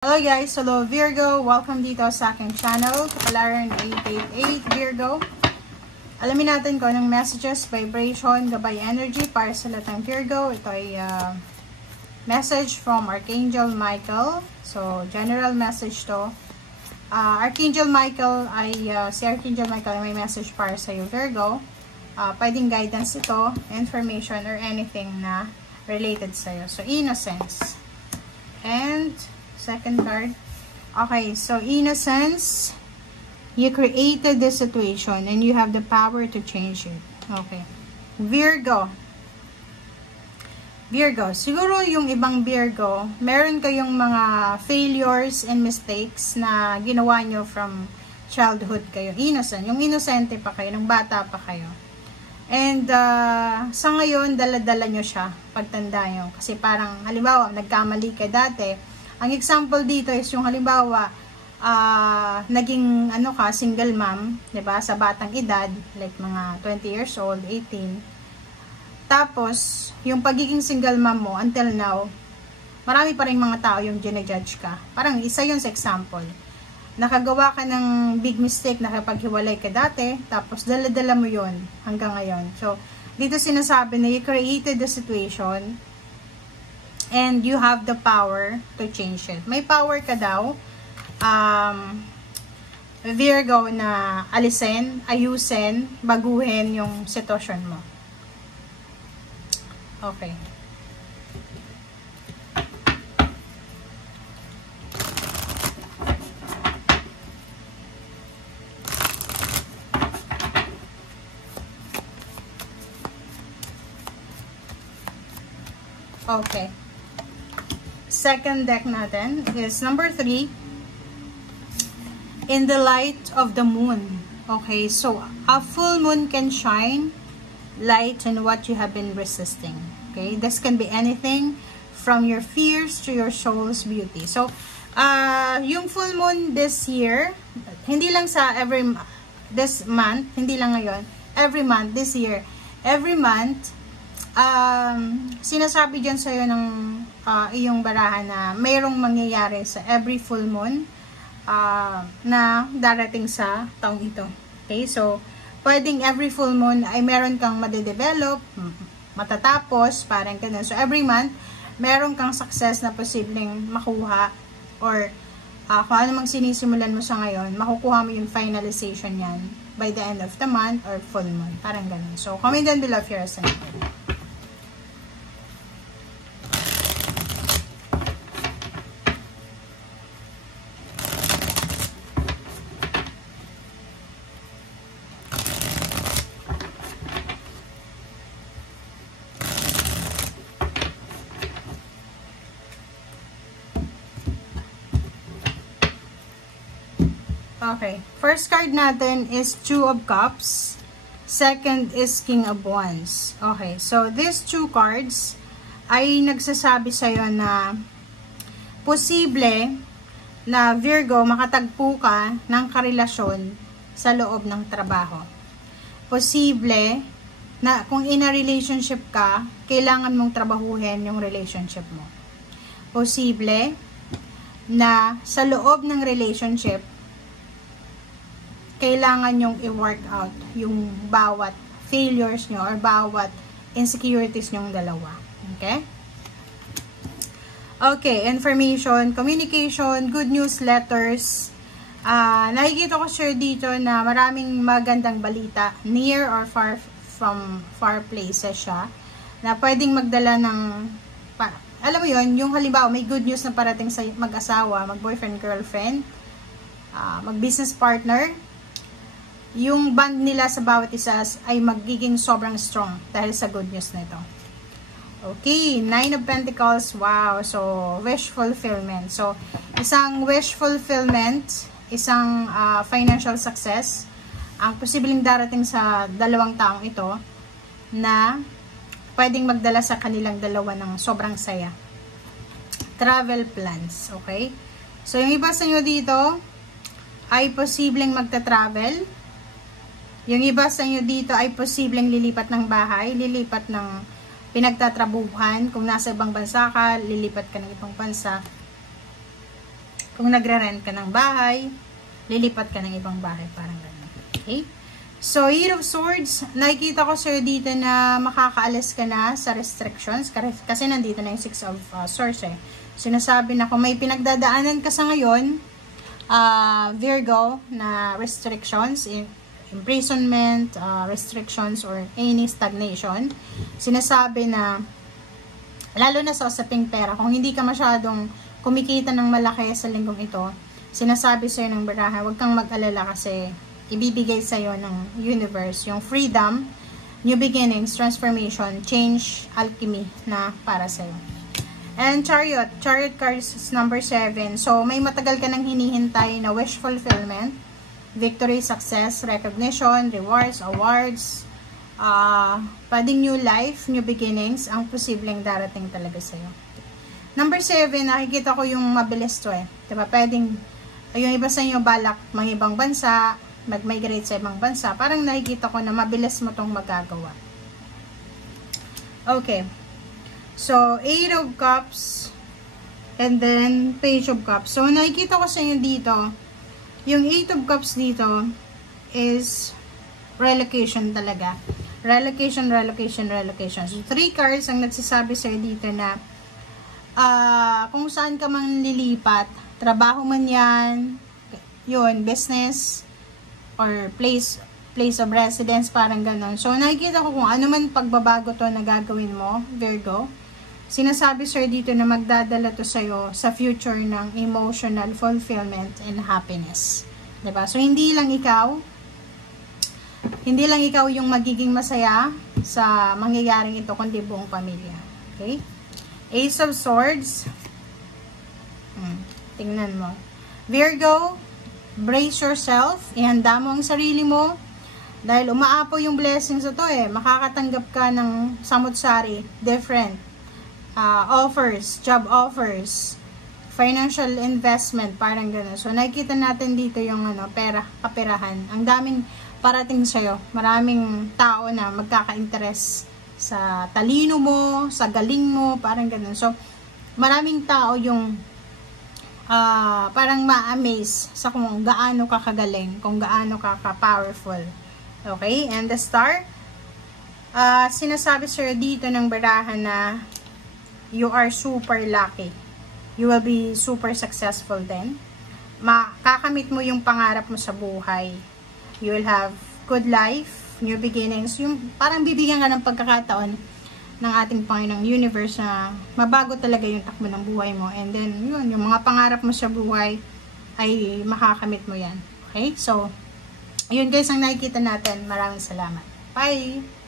Hello guys, hello Virgo, welcome dito sa aking channel, Kapalaran 888 Virgo. Alamin natin kung anong messages, vibration, gabay energy para sa lahat ng Virgo. Ito ay message from Archangel Michael. So, general message to. Archangel Michael ay, si Archangel Michael ay may message para sa iyo Virgo. Pwedeng guidance ito, information, or anything na related sa iyo. So, innocence. And second card. Okay, so innocence. You created this situation and you have the power to change it. Okay. Virgo. Virgo. Siguro yung ibang Virgo, meron kayong mga failures and mistakes na ginawa nyo from childhood kayo. Innocent. Yung inosente pa kayo, nung bata pa kayo. And sa ngayon, dala-dala nyo siya pagtanda nyo. Kasi parang, halimbawa, nagkamali ka dati. Ang example dito is yung halimbawa, naging single mom, 'di ba, sa batang edad, like mga 20 years old, 18. Tapos, yung pagiging single mom mo until now, marami pa ring mga tao yung ginajudge ka. Parang isa yun sa example. Nakagawa ka ng big mistake, nakapaghiwalay ka dati, tapos dala-dala mo yun hanggang ngayon. So, dito sinasabi na you created the situation and you have the power to change it. May power ka daw, Virgo, na alisin, ayusin, baguhin yung sitwasyon mo. Okay. Okay. Second deck natin is number 3. In the light of the moon. Okay, so a full moon can shine light in what you have been resisting. Okay, this can be anything from your fears to your soul's beauty. So, yung full moon this year, hindi lang sa this month, hindi lang ngayon, every month this year, every month, sinasabi dyan sa'yo ng iyong barahan na mayroong mangyayari sa every full moon na darating sa taong ito. Okay, so pwedeng every full moon ay meron kang madedevelop, matatapos, parang ganun. So every month, meron kang success na posibleng makuha, or kung ano mang sinisimulan mo sa ngayon, makukuha mo yung finalization yan by the end of the month or full moon. Parang ganun. So comment down below if you're a sign. Okay, first card natin is Two of Cups. Second is King of Wands. Okay, so these two cards ay nagsasabi sa'yo na posible na Virgo makatagpo ka ng karelasyon sa loob ng trabaho. Posible na kung in a relationship ka, kailangan mong trabahuhin yung relationship mo. Posible na sa loob ng relationship, kailangan nyong i-work out yung bawat failures nyo or bawat insecurities nyong dalawa. Okay? Okay, information, communication, good news, letters. Nakikita ko sure dito na maraming magandang balita, near or far from far places siya, na pwedeng magdala ng, alam mo yon, yung halimbawa may good news na parating sa mag-asawa, mag-boyfriend, girlfriend, mag-business partner. Yung bond nila sa bawat isa ay magiging sobrang strong dahil sa good news na ito. Okay, 9 of Pentacles. Wow, so wish fulfillment. So, isang wish fulfillment, isang financial success, ang posibleng darating sa dalawang taong ito na pwedeng magdala sa kanilang dalawa ng sobrang saya. Travel plans, okay? So, yung iba sa inyo dito ay posibleng magta-travel. Yung iba sa inyo dito ay posibleng lilipat ng bahay, lilipat ng pinagtatrabuhan. Kung nasa ibang bansa ka, lilipat ka ng ibang bansa. Kung nagre-rent ka ng bahay, lilipat ka ng ibang bahay, parang ganun. Okay? So, Eight of Swords, nakikita ko sir dito na makakaalis ka na sa restrictions kasi nandito na yung Six of Swords eh. Sinasabi na kung may pinagdadaanan ka sa ngayon, Virgo, na restrictions, imprisonment, restrictions, or any stagnation, sinasabi na, lalo na sa usaping pera, kung hindi ka masyadong kumikita ng malaki sa linggong ito, sinasabi sa'yo ng baraha, huwag kang mag-alala kasi ibibigay sa'yo ng universe yung freedom, new beginnings, transformation, change, alchemy na para sa'yo. And Chariot card is number 7. So, may matagal ka nang hinihintay na wish fulfillment, victory, success, recognition, rewards, awards, pwedeng new life, new beginnings, ang posibleng darating talaga sa'yo. Number 7, nakikita ko yung mabilis to eh. Diba? Pwedeng, yung iba sa inyo balak mga ibang bansa, mag-migrate sa ibang bansa, parang nakikita ko na mabilis mo tong magagawa. Okay. So, 8 of Cups, and then Page of Cups. So, nakikita ko sa inyo dito, yung 8 of Cups dito is relocation talaga. Relocation, relocation, relocation. So, 3 cards ang nagsasabi sa'yo dito na kung saan ka mang lilipat, trabaho man yan, yun, business, or place of residence, parang ganon. So, nakikita ko kung ano man pagbabago to na gagawin mo, Virgo. Sinasabi sir dito na magdadala to sa'yo sa future ng emotional fulfillment and happiness. Diba? So, hindi lang ikaw yung magiging masaya sa mangyayaring ito, kundi buong pamilya. Okay? Ace of Swords. Tingnan mo. Virgo, brace yourself, ihanda mo ang sarili mo dahil umaapo yung blessings ito eh. Makakatanggap ka ng samut-sari, different offers, job offers, financial investment, parang gano'n. So, nakikita natin dito yung pera, kaperahan. Ang daming parating sa'yo. Maraming tao na magkaka-interest sa talino mo, sa galing mo, parang gano'n. So, maraming tao yung parang ma-amaze sa kung gaano ka kagaling, kung gaano ka ka-powerful. Okay? And the star, sinasabi sir dito ng baraha na you are super lucky. You will be super successful then. Makakamit mo yung pangarap mo sa buhay. You will have good life, new beginnings. Yung parang bibigyan ka ng pagkakataon ng ating Panginoong Universe na mabago talaga yung takbo ng buhay mo. And then, yun, yung mga pangarap mo sa buhay ay makakamit mo yan. Okay? So, yun guys ang nakikita natin. Maraming salamat. Bye!